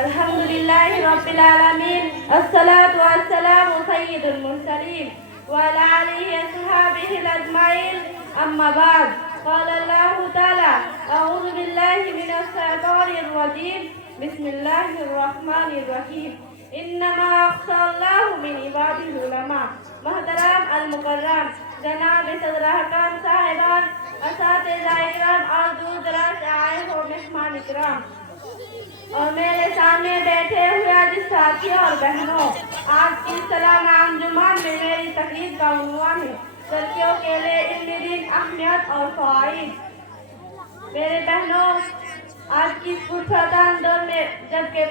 अल्हम्दुलिल्लाहि रब्बिल आलमीन अस्सलातु वस्सलामु सय्यिदुल मुरसलीन व अला आलिहि व अस्हाबिहि अजमाइन अम्मा बाद क़ाल अल्लाहु तआला अऊज़ु बिल्लाहि मिनश शैतानिर रजीम बिस्मिल्लाहिर रहमानिर रहीम इन्नमा यख्शल्लाहु मिन इबादिल उलमा। मोहतरम अल मुकर्रम जनाब सदर हकाम साहिबान असातिज़ा इकराम और दूर दराज से आए हो मेहमान इकराम और मेरे सामने बैठे हुए जिस साथियों और बहनों, आज की सलाना अंजुमन में मेरी तकरीर का उन्वान है लड़कियों के लिए इल्म दीन अहमियत और फ़वाइद। मेरे बहनों, आज की फुरसतान दौर में जबकि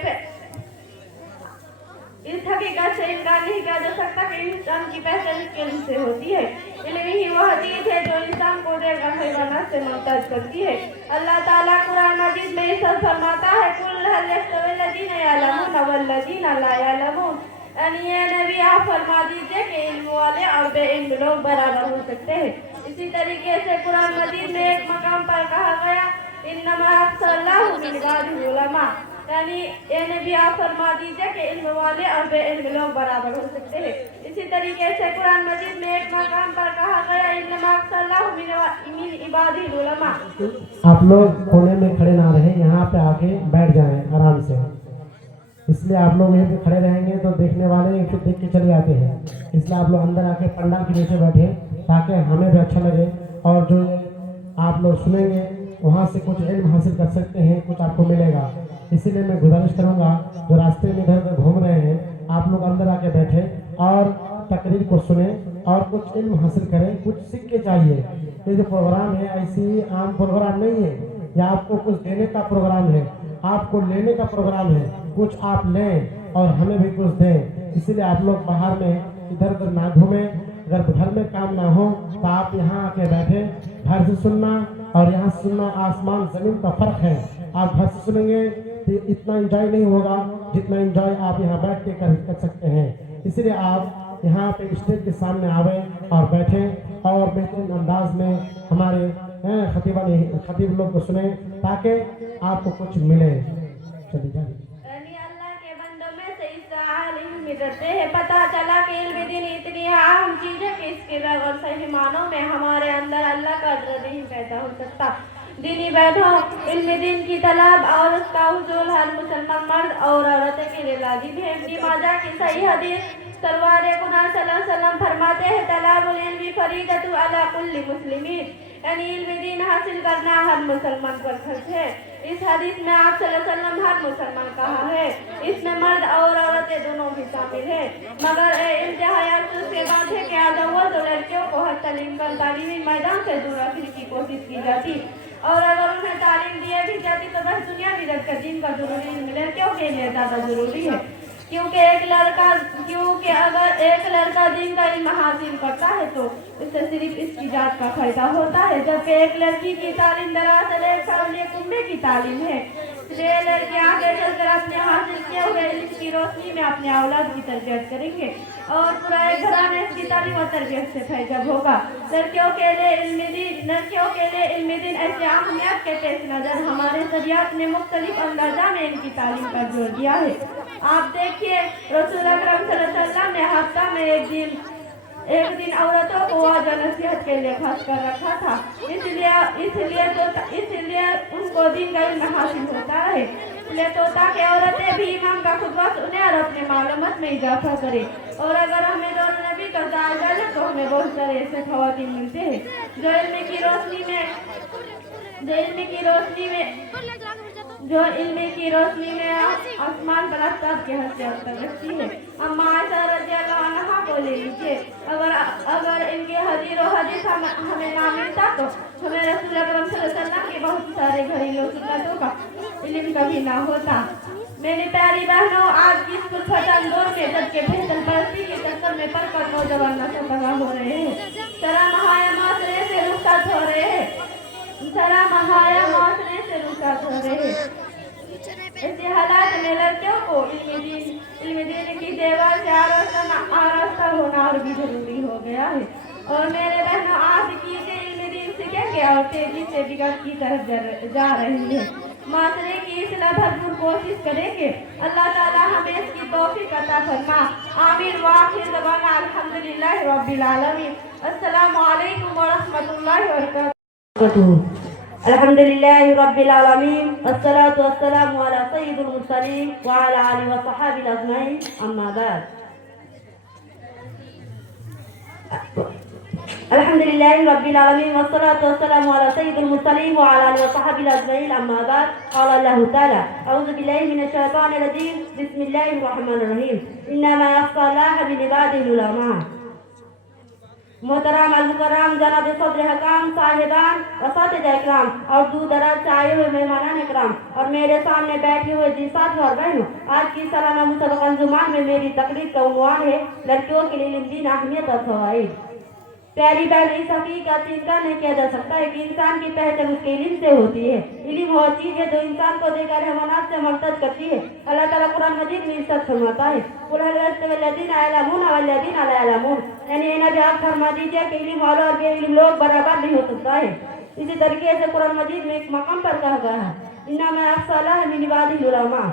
इस हकीकत से इनकार नहीं किया जा सकता कि इंसान की पहचान इल्म से होती है। इल्म ही वह चीज है जो इंसान को देखकर हैवानात से मुमताज करती है। अल्लाह ताला कुरान मजीद में इरशाद फरमाता है कुल हल यस्तविल्लज़ीना यअलमून वल्लज़ीना ला यअलमून। यानी ये नबी आप फरमा दीजिए कि इल्म वाले और बेइल्म लोग बराबर हो सकते हैं। इसी तरीके से कुरान मजीद में एक मकाम पर कहा गया इन्नमा यख्शल्लाहु मिन इबादिल उलमा, यानी ये नबी आप फरमा दीजिए कि इल्म वाले और बेइल्म लोग बराबर हो सकते हैं। इसी तरीके से कुरान मजीद में एक मकाम पर कहा गया इन्नमा यख्शल्लाहु मिन इबादिल उलमा। आप लोग कोने में खड़े ना रहे, यहाँ पे आके बैठ जाएं आराम से। इसलिए आप लोग यहीं पे खड़े रहेंगे तो देखने वाले फिर देख के चले जाते हैं। इसलिए आप लोग अंदर आके पंडाल के नीचे बैठे ताकि हमें भी अच्छा लगे और जो आप लोग सुनेंगे वहाँ से कुछ इल्म हासिल कर सकते हैं, कुछ आपको मिलेगा। इसीलिए मैं गुजारिश करूँगा जो रास्ते में इधर उधर घूम रहे हैं आप लोग अंदर आके बैठे और तकरीर को सुने और कुछ इल्म हासिल करें, कुछ सीख के चाहिए। ये जो प्रोग्राम है ऐसी आम प्रोग्राम नहीं है, या आपको कुछ देने का प्रोग्राम है, आपको लेने का प्रोग्राम है। कुछ आप लें और हमें भी कुछ दें। इसीलिए आप लोग बाहर में इधर उधर ना घूमें। अगर घर में काम ना हो तो आप यहाँ आके बैठे, घर से सुनना और यहाँ से सुनना आसमान जमीन का फर्क है। आप घर से सुनेंगे तो इतना एंजॉय नहीं होगा जितना एंजॉय आप यहाँ बैठ के कर सकते हैं। इसलिए आप यहाँ पे स्टेज के सामने आवे और बैठे और बेहतरीन अंदाज में हमारे खतीब लोग को सुने ताकि आपको कुछ मिले। चलिए जाइए। पता चला कि इल्म दीन इतनी अहम चीज है कि इसके बगैर सही मानों में हमारे अंदर अल्लाह का दर्द नहीं पैदा हो सकता। दीनी बैठों इल्म दीन की तलब और उसका हुसूल हर मुसलमान मर्द और औरत के लिए लाजिम है। इब्न माजा की सही हदीस सरवार कुरान सल्लल्लाहु अलैहि वसल्लम फरमाते हैं तलाबुल इल्मी फरीदतु अला कुल्ली मुस्लिमीन, यानी इल्म दीन हासिल करना हर मुसलमान पर फर्ज है। इस हदीस में आप सल्लल्लाहु अलैहि वसल्लम हर मुसलमान कहा है, इसमें मर्द और औरतें दोनों भी शामिल है। मगर इंतहाई अफसोस के बात है कि आज अव्वल तो लड़कियों को हर तालीम पर तालीमी मैदान से दूर रखने की कोशिश की जाती और अगर उन्हें तालीम दी भी जाती तो बस दुनिया भी रख कर दिन का जरूरी लड़कियों के लिए ज़्यादा जरूरी है। क्योंकि अगर एक लड़का दिन का इल्म हासिल करता है तो उससे सिर्फ इसकी जात का फायदा होता है, जबकि एक लड़की की तालीम दरअसल एक सामने कुम्बे की तालीम है। इसलिए लड़कियां आगे चलकर अपने हासिल किए हुए इल्म की रोशनी में अपने औलाद की तरबियत करेंगे और पूरा एक घराना इसकी तालीम और तरबियत से फैजब होगा। लड़कियों के लिए इल्म दीन ऐसी अहमियत के पेश नजर हमारे शरीयत ने मुख्तलिफ अंदाजा में इनकी तालीम पर जोर दिया है। आप देखिए रसूल अकरम सल्लल्लाहु अलैहि वसल्लम ने हफ्ता में एक दिन औरतों को वाज नसीहत के लिए खास कर रखा था, इसलिए उनको दिन का इल्म हासिल होता है। इसलिए तो ताकि औरतें भी इमाम का खुतबा सुने और अपने मालूमात में इजाफा करे। और अगर हमें दौर नबी का जायजा ले तो हमें बहुत सारे ऐसे खवातीन मिलते हैं जो इल्म की रोशनी में आसमान पर आफ्ताब के हैसियत रखती है। अम्मा आयशा रज़ियल्लाहु अन्हा को ले लीजिए, अगर इनके हदीस हमें ना मिलता तो हमें रसूल अकरम सल्लल्लाहु अलैहि वसल्लम के बहुत सारे घरेलू सुन्नतों का इल्म कभी ना होता। मेरी प्यारी बहनों, आज की इस फुरसतान दौर में जबकि फैशन परस्ती के चक्कर में पड़कर नौजवान नस्ल तबाह हो रहे हैं, तरह महाया माशरे से रुखसत हो रहे हैं। ऐसे हालात में लड़कियों को इल्म दीन की देवर से आरास्ता होना और भी जरूरी हो गया है। और मेरे बहनों, आज की इल्म दीन सीखेंगे और तेजी से बिगड़ की तरफ जा रही है। माशरे की इसलिए भरपूर कोशिश करेंगे। अल्लाह ताला हमें इसकी तौफीक अता फरमा। आमीन। वाखिर दवाना अल्हम्दुलिल्लाह रब्बिल आलमीन। अस्सलामु अलैकुम व रहमतुल्लाहि व बरकातुहू। अल्हम्दुलिल्लाहि रब्बिल आलमीन वस्सलातु वस्सलामु अला सय्यिदिल मुरसलीन व अला आलिहि व सहाबिल अजमईन। अम्मा बाद। अल्हम्दुलिल्लाहि रब्बिल आलमीन वस्सलातु वस्सलामु अला सय्यिदिल मुरसलीन व अला आलिहि व सहाबिल अजमईन। अम्मा बाद। क़ाल अल्लाहु तआला अऊज़ु बिल्लाहि मिनश शैतानिर रजीम बिस्मिल्लाहिर रहमानिर रहीम इन्नमा यख्शाल्लाह मिन इबादिहिल उलमा। मोहतरम अल-मुकर्रम जनाब सदर हकाम साहिबान असातिज़ा इकराम और दूर दराज से आए हुए मेहमानान इकराम और मेरे सामने बैठे हुए जी साथी और बहनों, आज की सालाना मुसबक़ा अंजुमान में मेरी तकरीर का उन्वान है लड़कियों के लिए इल्म, दीन, अहमियत और फ़वाइद। प्यारी बहन, इस हकीकत से इनकार नहीं किया जा सकता है कि इंसान की पहचान उसके इल्म से होती है। इल्म वो चीज है जो इंसान को देकर हैवानात से मुर्तद करती है। अल्लाह ताला कुरान मजीद में इरशाद फरमाता है कुल हल यस्तविल्लज़ीना यअलमून वल्लज़ीना ला यअलमून, यानी नबी आप फरमा दीजिए कि इल्म वालों और बेइल्म लोग बराबर नहीं हो सकता है। इसी तरीके से कुरान मजीद में एक मकाम पर कहा गया है इन्नमा यख्शाल्लाह मिन इबादिहिल उलमा,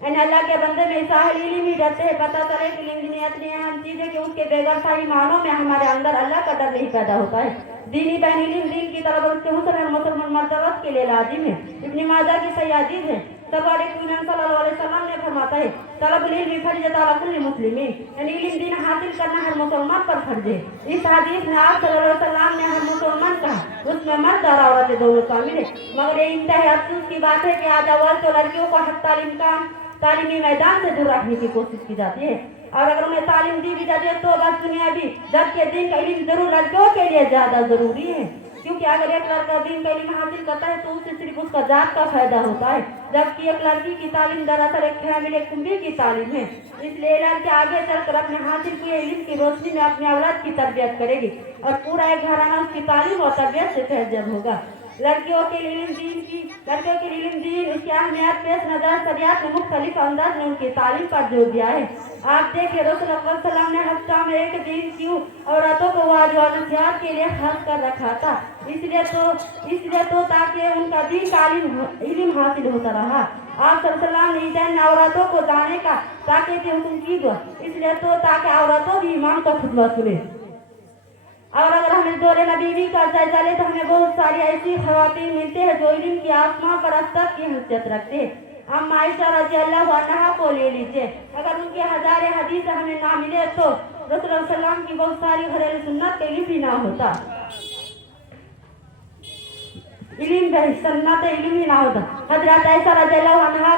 यानी अल्लाह के बंदे में साहिल इल्म ही डरते हैं। पता चले कि इल्म दुनिया इतनी अहम चीज है कि उसके बगैर सही मानों में हमारे अंदर अल्लाह का डर नहीं पैदा होता है। दीनी बहन इल्म दीन की तरफ उसके हुस्न और मुसलमान मर्तबत के लिए लाजिम है। इब्न माजा की सही हदीस है सरकार सल्लल्लाहु अलैहि वसल्लम ने फरमाता है तलबुल इल्म फरीज़तुन अला कुल्लि मुस्लिमीन, यानी इल्म दीन हासिल करना हर मुसलमान पर फर्ज है। इस हदीस में आप सल्लल्लाहु अलैहि वसल्लम ने हर मुसलमान कहा, उसमें मर्द और औरतें दोनों शामिल है। मगर ये इंतहाई अफसोस की बात है कि आज अव्वल तो लड़कियों को हक तालीमी मैदान से दूर रखने की कोशिश की जाती है और अगर उन्हें तालीम दी भी जाती है तो बस दुनियावी जबकि दीन का इल्म जरूर लड़कियों के लिए ज्यादा जरूरी है, क्योंकि अगर एक लड़का दीन का इल्म हासिल करता है तो उससे सिर्फ उसका जात का फायदा होता है, जबकि एक लड़की की तालीम दरअसल एक फैमिली कुंबी की तालीम है। इसलिए लड़के आगे चलकर अपने हासिल किए इल्म की रोशनी में अपने औलाद की तरबियत करेगी और पूरा एक घराना उसकी तालीम और तरबियत से फैज़याब होगा। लड़कियों के लिए इल्म दीन उसकी अहमियत पेश नजर शरीयत में मुख्तलिफ अंदाज में उनकी तालीम पर जोर दिया है। आप देखिए रसूल अकरम सल्लल्लाहु अलैहि वसल्लम ने हफ्ता में एक दिन क्यों औरतों को वाजिब और नसीहत के लिए खास कर रखा था, इसलिए तो ताकि उनका दीन का इल्म हासिल होता रहा। आप सल्लल्लाहु अलैहि वसल्लम ने ईदैन औरतों को जाने का ताकि हुक्म की गया, इसलिए तो ताकि औरतों भी इमाम का खुतबा सुने। और अगर हमें दौरे नबी का जायजा ले तो हमें बहुत सारी ऐसी ख़वातीन मिलते हैं जो इल्म की आसमां पर अस्तर की हैसियत रखते हैं। हम आयशा रज़ियल्लाहु अन्हा को ले लीजिए, अगर उनकी हज़ारे हदीस हमें ना मिले तो रसूल सल्लल्लाहु की बहुत सारी घरेलू सुन्नत का इल्म भी ना होता, इल्म ही ना होता। हज़रत आयशा रज़ियल्लाहु अन्हा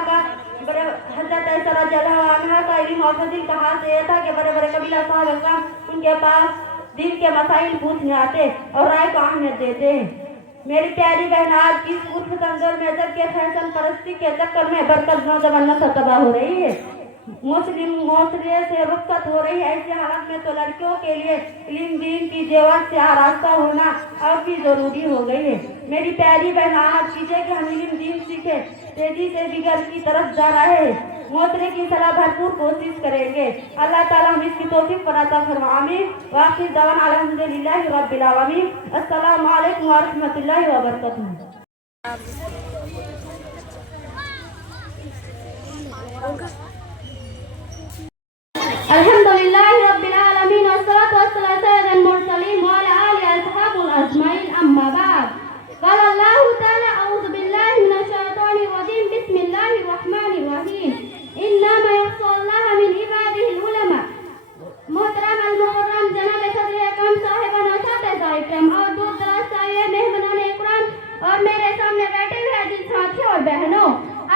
का इल्म और फजील का हाल ये था कि बड़े बड़े कबीला साहब उनके पास दीन के मसाइल पूछने आते और राय को अहमियत देते हैं। मेरी प्यारी बहन, आज की उर्फ तंजर में जब के फैशन परस्ती के चक्कर में बरकत नौजवान नस्ल तबाह हो रही है, मुस्लिम मोहतरे से रुखसत हो रही है। ऐसी हालत में तो लड़कियों के लिए इल्म दीन की जेवर से आरास्ता होना और भी जरूरी हो गई है। मेरी प्यारी बहन, आज कीजिए कि हम इल्म दीन सीखे, तेजी से बिगड़ की तरफ जा रहे हैं। मोहतरे की सलाह भरपूर कोशिश करेंगे। अल्लाह ताला हम इसकी तौफीक पर अता फरमा। आमीन। वाखिर दवाना अल्हम्दुलिल्लाहि रब्बिल आलमीन। अस्सलामु अलैकुम व रहमतुल्लाहि व बरकातुहू। अल्हम्दुलिल्लाहि रब्बिल आलमीन वस्सलातु वस्सलामु अला सय्यिदिल मुरसलीन व अला आलिहि अस्हाबिल अजमईन। अम्मा बाद। क़ाल अल्लाहु तआला अऊज़ु बिल्लाहि मिनश शैतानिर रजीम बिस्मिल्लाहिर रहमानिर रहीम इन्नमा यख्शाल्लाह मिन इबादिहिल उलमा। मोहतरम अल-मुकर्रम जनाब सदर हकाम साहिबान असातिज़ा इकराम और दूर दराज से आए मेहमानान इकराम और मेरे सामने बैठे हुए अजीज साथियों और बहनों,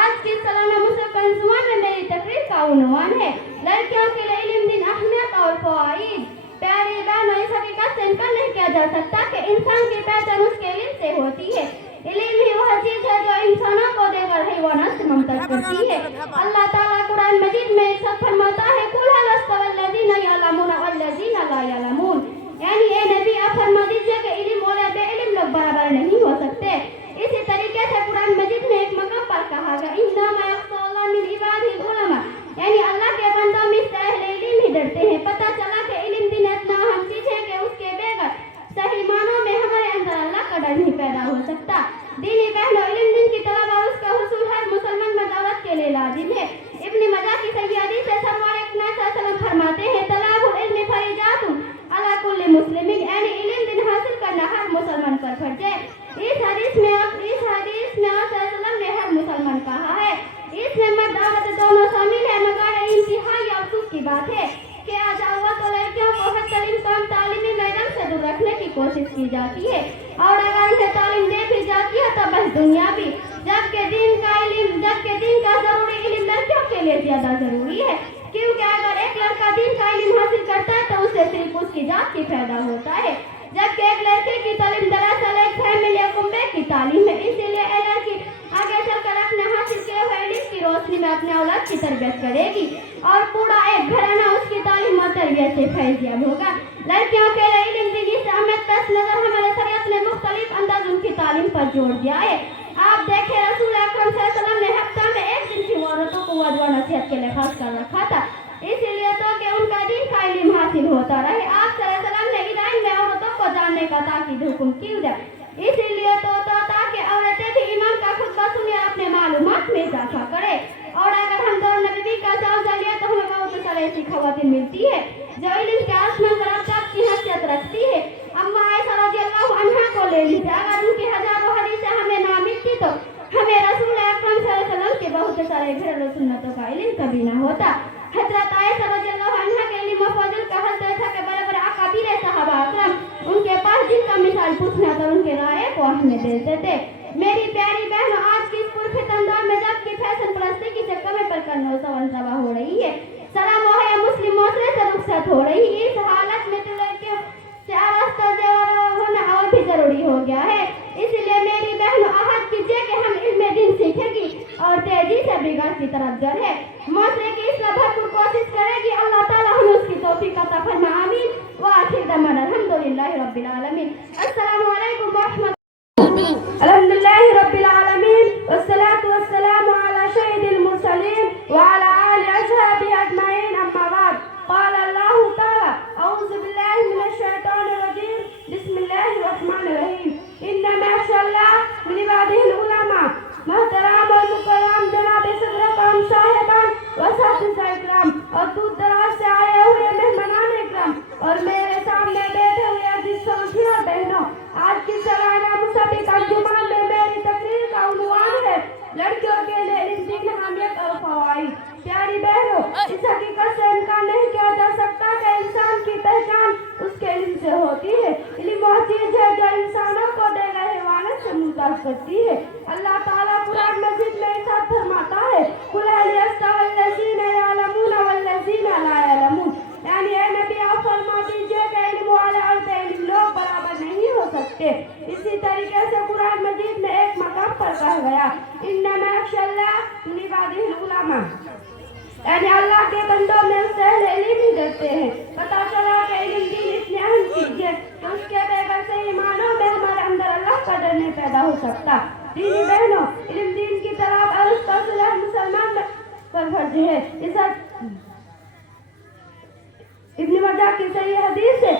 आज की सालाना मुसबक़ा अंजुमान में मेरी तकरीर का उन्वान है लड़कियों के लिए इल्म, दीन, अहमियत और फ़वाइद। प्यारी बहनों, इस हकीकत से इनकार नहीं किया जा सकता कि इंसान की पहचान उसके इल्म से होती है। इल्म ही वह चीज है जो इंसानों को देकर हैवानात से मुमताज करती है। अल्लाह ताला कुरान मजीद में इरशाद फरमाता है कुल हल यस्तविल्लज़ीना यअलमून वल्लज़ीना ला यअलमून, यानी ए नबी आप फरमा दीजिए कि इल्म और बेइल्म लोग बराबर नहीं हो सकते। इसी तरीके से कुरान मजीद में एक मकाम पर कहा गया इन्नमा यख्शाल्लाह मिन इबादिहिल उलमा, यानी अल्लाह के बंदों में से अहले इल्म ही डरते हैं। पता चला कि इल्म दिन इतना अहम चीज है कि उसके बगैर सही मानों में हमारे अंदर अल्लाह का डर नहीं पैदा हो सकता। दीनी बहनों, इल्म दिन की तलब बात है कि आज हुआ तो लड़कियों को हर तालीमी मैदान से दूर रखने की कोशिश की जाती है और अगर उन्हें तालीम दे भी जाती है तो बस दुनियावी, जबकि दिन का जरूरी इल्म लड़कियों के लिए ज्यादा जरूरी है, क्योंकि अगर एक लड़का दिन का इल्म हासिल करता है तो उसे सिर्फ उसकी जात की फायदा होता है, जबकि एक लड़के की तालीम दरअसल एक फैमिली या कुंबे की तालीम है। इसीलिए एक लड़की आगे चलकर अपने हासिल किए हुए इल्म की रोशनी में अपने औलाद की तरबियत करेगी और पूरा एक घराना उसकी तालीम और तरबियत से फैज़याब होगा। लड़कियों के लिए इल्म दीनी से अहमियत का नजर हमारे शरीयत ने मुख्तलिफ अंदाज उनकी तालीम पर जोड़ दिया है। आप देखें रसूल अकरम सल्लल्लाहु अलैहि वसल्लम ने हफ्ता में एक दिन की औरतों को वज़ व नसीहत के लिए खास कर रखा था, इसीलिए तो कि उनका दिन का इल्म हासिल होता रहे। आप सल्लल्लाहु अलैहि वसल्लम ने ईरान में औरतों को जानने का ताकीद हुक्म किया, इसीलिए तो ताकि औरतें भी इमाम का खुतबा सुने और अपने मालूमात में इजाफा करे। और अगर हम दौर नबी का जायजा लिया तो हमें बहुत सारी ऐसी खवातीन मिलती है जो इल्म के आसमान पर अब्ताब की हैसियत रखती है। अम्मा आयशा रज़ियल्लाहु अन्हा को ले लीजिए, अगर उनकी हजारों हदीसें हमें ना मिलती तो हमें रसूल अकरम सल्लल्लाहु अलैहि वसल्लम के बहुत सारे घरेलू सुन्नतों का इल्म कभी ना होता। हजरत आयशा रज़ियल्लाहु अन्हा के इल्म फजल का हल था कि बड़े-बड़े अकाबीर सहाबा अकरम उनके पास दिन का मिसाल पूछना तो उनके राय को अहमियत देते थे। मेरी प्यारी बहनों, आज की पुरखत अंदाज में जबकि फैशन परस्ती की चक्कर में परकनो सवलसवा हो रही है, शर्म है मुस्लिम मुआशरे से रुखसत हो रही है, इस हालत में तो लड़कियों से आरास्ता होना और भी जरूरी हो गया है। इसलिए मेरी बहनों, आहद कीजिए कि हम इल्म दीन सीखेगी और तेजी से बिगड़ की तरफ बढ़े, मुआशरे की इसलिए भरपूर कोशिश करेगी। अल्लाह ताला हमें उसकी तौफीक अता फरमाए, आमीन व आखिर दमान अल्हम्दुलिल्लाहि रब्बिल आलमीन। अस्सलामु अलैकुम व रहमतुल्लाहि अल्हम्दुलिल्लाहि रब्बिल आलमीन वस्सलातु वस्सलामु अला सय्यिदिल मुरसलीन व अला आलिहि अस्हाबिहि अजमईन, अम्मा बाद। क़ाल अल्लाहु तआला अऊज़ु बिल्लाहि मिनश शैतानिर रजीम, बिस्मिल्लाहिर रहमानिर रहीम, इन्नमा यख्शल्लाह मिन इबादिहिल उलमा। मोहतरम और मुकर्रम जनाब सदर काम साहिबान व साथी इकराम और दूर दराज से आए हुए मेहमानान इकराम और मेरे सामने बैठे हुए अजीज साथियों और बहनों, आज की सालाना मुसाबिक अंजुमन में मेरी तकरीर का उन्वान है लड़कियों के लिए इल्म दीन अहमियत और फवाइद। प्यारी बहनों, इस हकीकत से इनकार नहीं किया जा सकता कि इंसान की पहचान उसके इल्म से होती है। इल्म वो चीज है जो इंसानों को दे गए हैवानों से मुमताज करती है। अल्लाह ताला कुरान मजीद में इरशाद फरमाता है, कुल हल यस्तवील्लज़ीना यअलमून वल्लज़ीना ला यअलमून, यानी ए नबी आप फरमा दीजिए कि इल्म वाले और बेइल्म लोग बराबर नहीं हो सकते। इसी तरीके से कुरान मजीद में एक मकाम पर कहा गया, इन्नमा यख्शल्लाह मिन इबादिहिल उलमा, यानी अल्लाह के बंदों में उससे इल्म ही देते हैं। पता चला कि इल्म दीन इतनी अहम चीज है कि उसके बगैर से ईमानों में हमारे अंदर अल्लाह का डर नहीं पैदा हो सकता। दीनी बहनों, इल्म दीन की तरफ और उसका सिलसिला मुसलमान पर फर्ज है। इस इब्न मजाह की सही हदीस से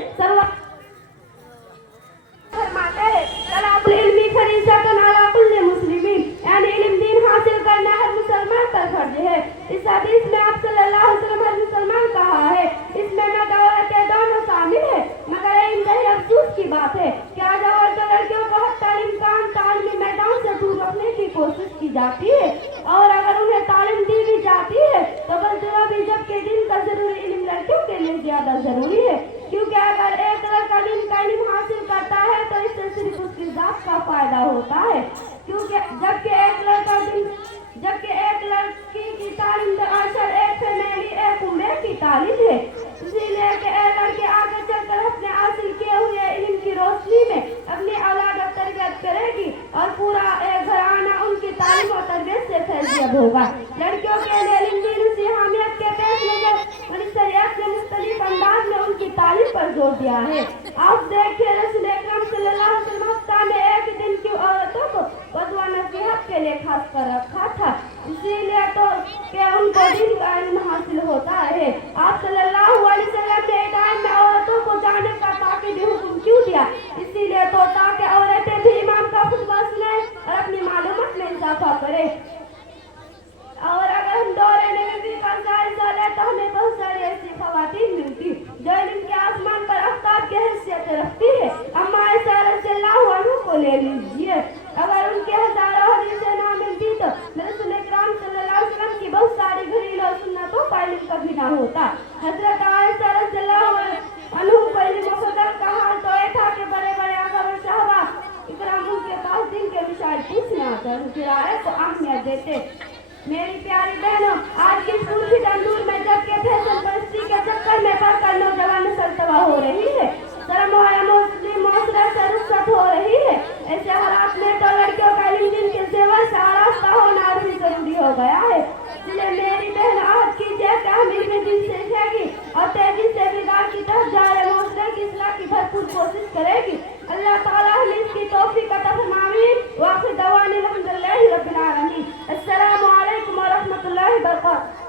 फरमाता है, तलाबुल इल्मी फरीज़तुन अला कुल्ली मुस्लिमीन, यानी इल्म दीन हासिल करना हर मुसलमान पर फर्ज है। इस हदीस में आप सल्लल्लाहु अलैहि वसल्लम हर मुसलमान कहा है, इसमें मर्द और औरतें दोनों शामिल है। मगर इंतहाई अफसोस की बात है कि आज औरतों लड़कियों को हर तालीमी मैदान से दूर रखने की कोशिश की जाती है और अगर उन्हें तालीम दी भी जाती है तो बस जवाबी, जबकि दिन का जरूरी इल्म लड़कियों के लिए ज्यादा जरूरी है, क्योंकि अगर एक लड़का दिन का इल्म हासिल करता है तो इससे सिर्फ उसकी जात का फायदा होता है, क्योंकि जबकि एक लड़की की तालीम दरअसल एक फैमिली एक उम्र की तालीम है। इसीलिए कि एक लड़की आगे चलकर अपने हासिल किए हुए इल्म की रोशनी में अपनी औलाद और तरबियत करेगी और पूरा एक घराना उनकी तालीम और तरबियत से फैज़याब होगा। लड़कियों के लिए इल्म दीन उसी अहमियत के पेश नजर और शरीयत ने मुख्तलिफ अंदाज में उनकी तालीम पर जोर दिया है। आप देखिए रसूल अकरम सल्लल्लाहु अलैहि वसल्लम हफ्ता में एक दिन की औरतों को वज़ व नसीहत के लिए खास कर रखा था, इसीलिए तो कि उनको दिन का इल्म हासिल होता है। आप सल्लल्लाहु अलैहि वसल्लम ने ईदान में औरतों को जाने का ताकीद हुक्म क्यों दिया? इसीलिए तो ताकि औरतें भी इमाम का खुतबा सुने और अपनी मालूमात में इजाफा करें। और अगर हम दौरे नबी का जायजा लें तो हमें बहुत सारी ऐसी खवातीन मिलती जो इल्म के आसमान पर आफ्ताब की हैसियत रखती है। अम्मा आयशा रज़ियल्लाहु अन्हा को ले लीजिए, अगर उनके हजारों हदीसें ना मिलती तो रसूल अकरम सल्लल्लाहु अलैहि वसल्लम की बहुत सारी घरेलू सुन्नतों का इल्म कभी ना होता। کارے کو اہمیت دیتے۔ میری پیاری بہنوں، آج کی اسکول کی تندور میں جب کہ فیشن پرستی کے چکر میں پڑھ کر نوجوان نسل تباہ ہو رہی ہے، شرم و حیا مسلم معاشرے سے رخصت ہو رہی ہے، ایسے حالات میں تو لڑکیوں کا علم دین کے زیور سے آراستہ ہونا بھی ضروری ہو گیا ہے۔ اس لیے میری بہن عہد کیجیے کہ ہم علم دین سیکھے گی اور تیزی سے بگاڑ کی طرف جا رہے معاشرے کی اصلاح کی بھرپور کوشش کرے گی۔ اللہ تعالیٰ ہمیں اس کی توفیق عطا فرمائے۔ وآخر دعوانا الحمدللہ رب العالمین۔ السلام علیکم ورحمۃ اللہ وبرکاتہ۔